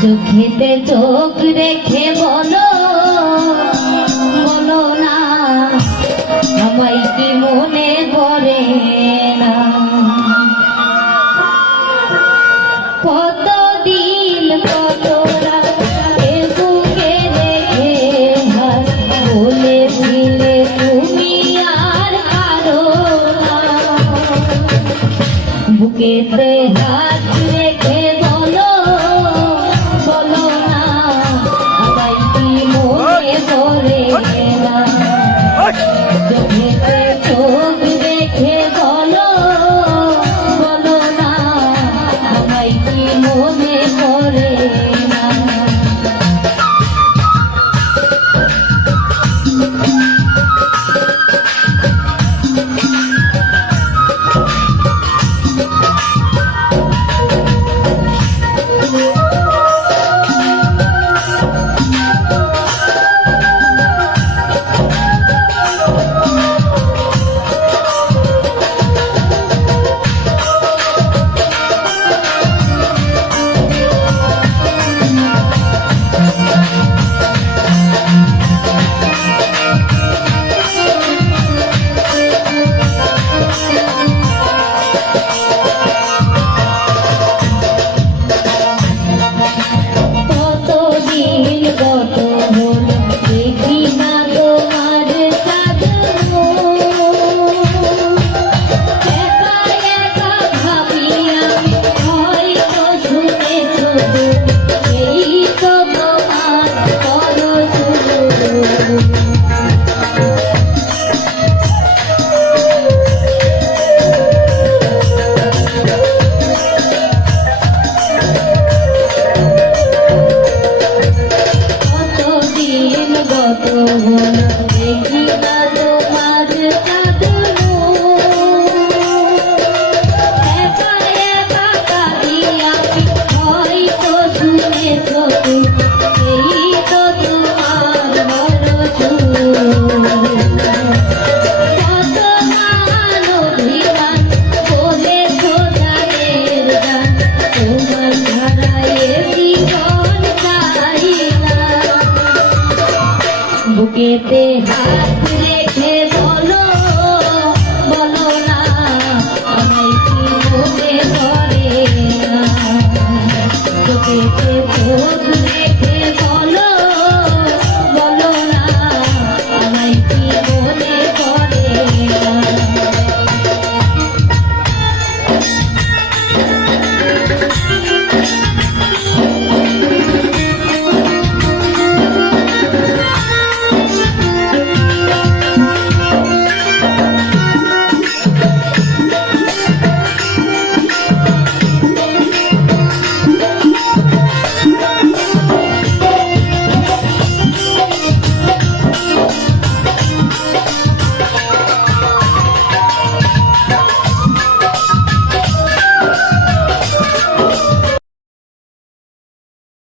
চোখেতে চোখ রেখে বলো বলো না আমায় কি মনে পড়ে না কতদিন কত বুকে রেখে বলেছিলে তুমি আর কারো না বুকেতে হাত রেখে বলো বলো না আমায় কি মনে পড়ে না চোখেতে চোখ রেখে বলো বলো না আমায় কি মনে পড়ে না বুকেতে হাত রেখে বলো বলো না আমায় কি মনে পড়ে না বুকেতে চোখ